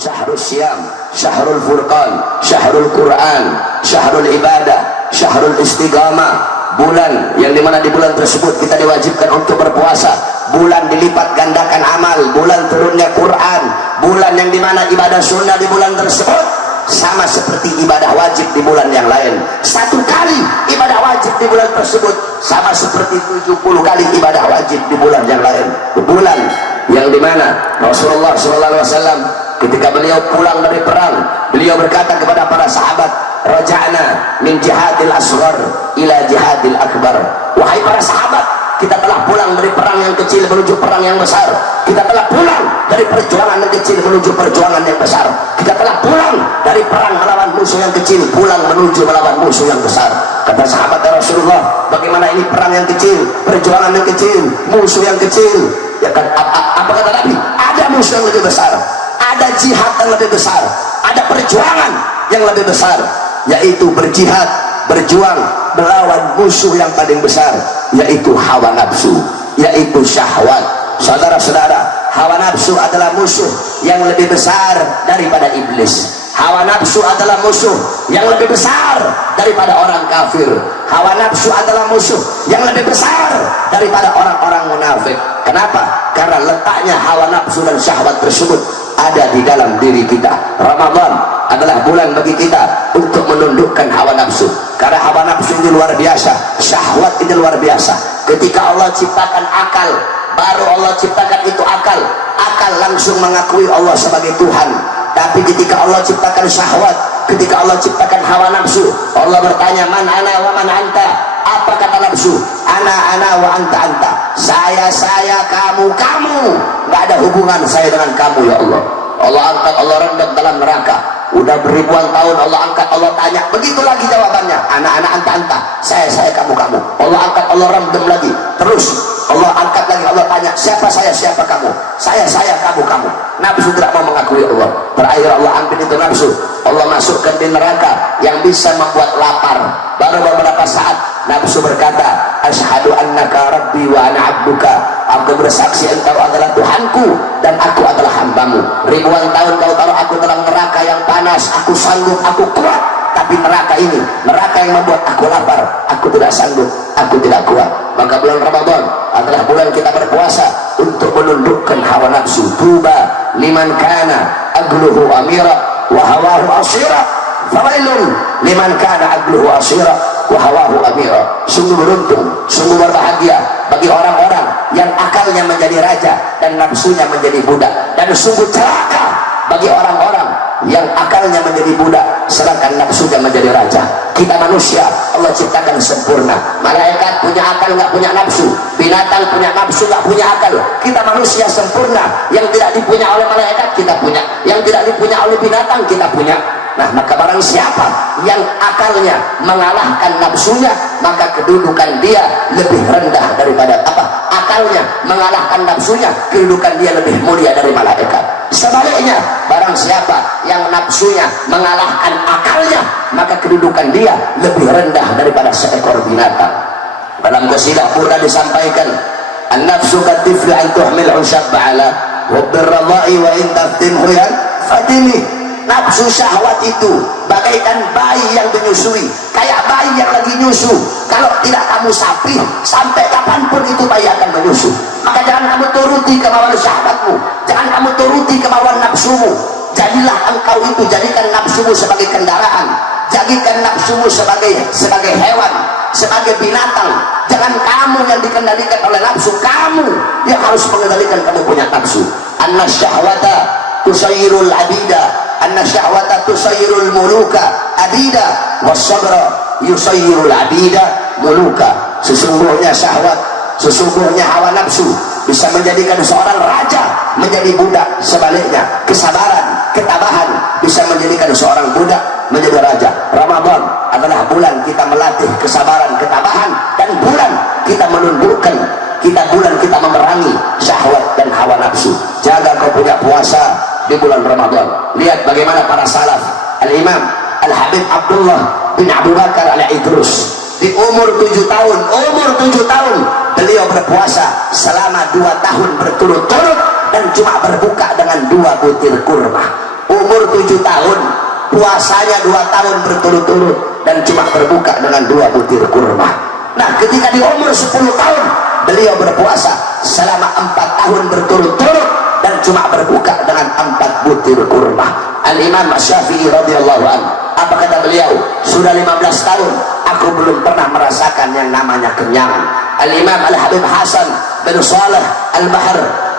Syahrul Syam, Syahrul Furqan, Syahrul Quran, Syahrul Ibadah, Syahrul Istiqamah. Bulan yang dimana di bulan tersebut kita diwajibkan untuk berpuasa, bulan dilipat gandakan amal, bulan turunnya Quran, bulan yang dimana ibadah sunnah di bulan tersebut sama seperti ibadah wajib di bulan yang lain. Satu kali ibadah wajib di bulan tersebut sama seperti 70 kali ibadah wajib di bulan yang lain. Bulan yang dimana Rasulullah SAW ketika beliau pulang dari perang, beliau berkata kepada para sahabat, raja'na min jihadil asghar ila jihadil akbar. Wahai para sahabat, kita telah pulang dari perang yang kecil menuju perang yang besar. Kita telah pulang dari perjuangan yang kecil menuju perjuangan yang besar. Kita telah pulang dari perang melawan musuh yang kecil, pulang menuju melawan musuh yang besar. Kata sahabat Rasulullah, bagaimana ini perang yang kecil, perjuangan yang kecil, musuh yang kecil? Ya kan, apa kata Nabi? Ada musuh yang lebih besar, ada jihad yang lebih besar, ada perjuangan yang lebih besar, yaitu berjihad, berjuang melawan musuh yang paling besar, yaitu hawa nafsu, yaitu syahwat. Saudara-saudara, hawa nafsu adalah musuh yang lebih besar daripada iblis. Hawa nafsu adalah musuh yang lebih besar daripada orang kafir. Hawa nafsu adalah musuh yang lebih besar daripada orang-orang munafik. Kenapa? Karena letaknya hawa nafsu dan syahwat tersebut ada di dalam diri kita. Ramadan adalah bulan bagi kita untuk menundukkan hawa nafsu, karena hawa nafsu ini luar biasa, syahwat ini luar biasa. Ketika Allah ciptakan akal, baru Allah ciptakan itu akal langsung mengakui Allah sebagai Tuhan. Tapi ketika Allah ciptakan syahwat, ketika Allah ciptakan hawa nafsu, Allah bertanya, man ana wa man anta? Apa kata nafsu? Ana wa anta. Saya kamu. Nggak ada hubungan saya dengan kamu ya Allah. Allah angkat, Allah rendam dalam neraka. Udah beribuan tahun Allah angkat, Allah tanya, begitu lagi jawabannya, anak-anak anta, saya kamu. Allah angkat, Allah rendam lagi, terus Allah angkat lagi, Allah tanya, siapa saya, siapa kamu? Saya kamu. Nafsu tidak mau mengakui Allah. Terakhir Allah ambil itu nafsu, Allah masukkan di neraka yang bisa membuat lapar. Baru beberapa saat nafsu berkata, asyhadu annaka rabbi wa ana abduka. Aku bersaksi engkau adalah Tuhanku dan aku adalah hambamu. Ribuan tahun kau taruh aku dalam neraka yang panas, aku sanggup, aku kuat. Tapi neraka ini, neraka yang membuat aku lapar, aku tidak sanggup, aku tidak kuat. Maka bulan Ramadan adalah bulan kita berpuasa untuk menundukkan hawa nafsu. Tuba liman kana agluhu amira wa hawahu asira, fawailun liman kana agluhu asira wa hawahu amira. Sungguh beruntung, sungguh berbahagia bagi orang-orang yang akalnya menjadi raja dan nafsunya menjadi budak, dan sungguh celaka bagi orang-orang yang akalnya menjadi budak sedangkan nafsunya menjadi raja. Kita manusia Allah ciptakan sempurna. Malaikat punya akal, nggak punya nafsu. Binatang punya nafsu, nggak punya akal. Kita manusia sempurna, yang tidak dipunya oleh malaikat kita punya, yang tidak dipunya oleh binatang kita punya. Nah, maka barang siapa yang akalnya mengalahkan nafsunya, maka kedudukan dia lebih rendah daripada akalnya mengalahkan nafsunya, kedudukan dia lebih mulia dari malaikat. Sebaliknya, barang siapa yang nafsunya mengalahkan akalnya, maka kedudukan dia lebih rendah daripada seekor binatang. Dalam qasidah pura disampaikan, an-nafsu katifli an tuhmil usyab ala hubbir radha'i wa in taftinhu yan fatimi. Nafsu syahwat itu bagaikan bayi yang menyusui, kayak bayi yang lagi nyusu. Kalau tidak kamu sapi, sampai kapanpun itu bayi akan menyusu. Maka jangan kamu turuti kemauan syahwatmu, jangan kamu turuti kemauan nafsumu. Jadilah engkau itu, jadikan nafsumu sebagai kendaraan, jadikan nafsumu sebagai hewan, sebagai binatang. Jangan kamu yang dikendalikan oleh nafsu, kamu yang harus mengendalikan kamu punya nafsu. Anna syahwata tusayyirul abida, anna syahwata tusayyirul muluka abida, wassabra yusayyirul abida muluka. Sesungguhnya syahwat, sesungguhnya hawa nafsu bisa menjadikan seorang raja menjadi budak. Sebaliknya, kesabaran, ketabahan bisa menjadikan seorang budak menjadi raja. Ramadan adalah bulan kita melatih kesabaran, ketabahan, dan bulan kita menundukkan, bulan kita memerangi syahwat dan hawa nafsu. Jaga kau punya puasa di bulan Ramadan. Lihat bagaimana para salaf. Al-Imam Al-Habib Abdullah bin Abu Bakar Al-Idrus di umur 7 tahun beliau berpuasa selama 2 tahun berturut-turut dan cuma berbuka dengan 2 butir kurma. umur 7 tahun, puasanya 2 tahun berturut-turut, dan cuma berbuka dengan 2 butir kurma. Nah, ketika di umur 10 tahun beliau berpuasa selama 4 tahun berturut-turut dan cuma berbuka dengan 4 butir kurma. Al-Imam Syafi'i radhiyallahu anhu, apa kata beliau? Sudah 15 tahun aku belum pernah merasakan yang namanya kenyang. Al-Imam Al-Habib Hasan bin Saleh Al-Bahr,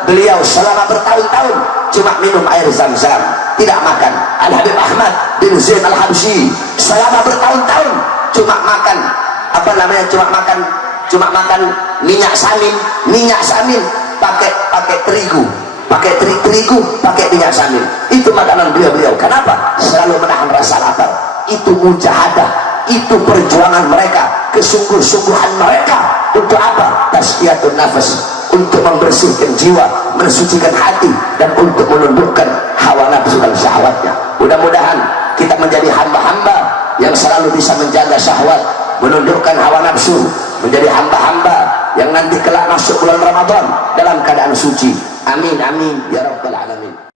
beliau selama bertahun-tahun cuma minum air Zam-Zam, tidak makan. Al-Habib Ahmad bin Zain Al-Habsyi selama bertahun-tahun cuma makan cuma makan minyak samin pakai terigu, pakai minyak samin. Itu makanan beliau. Kenapa? Selalu menahan rasa lapar. Itu mujahadah, itu perjuangan mereka, kesungguh-sungguhan mereka. Untuk apa? Tazkiyatun nafas, untuk membersihkan jiwa, mensucikan hati, dan untuk menundukkan hawa nafsu dan syahwatnya. Mudah-mudahan kita menjadi hamba-hamba yang selalu bisa menjaga syahwat, menundukkan hawa nafsu, menjadi hamba-hamba yang nanti kelak masuk bulan Ramadan dalam keadaan suci. Amin amin ya rabbal alamin.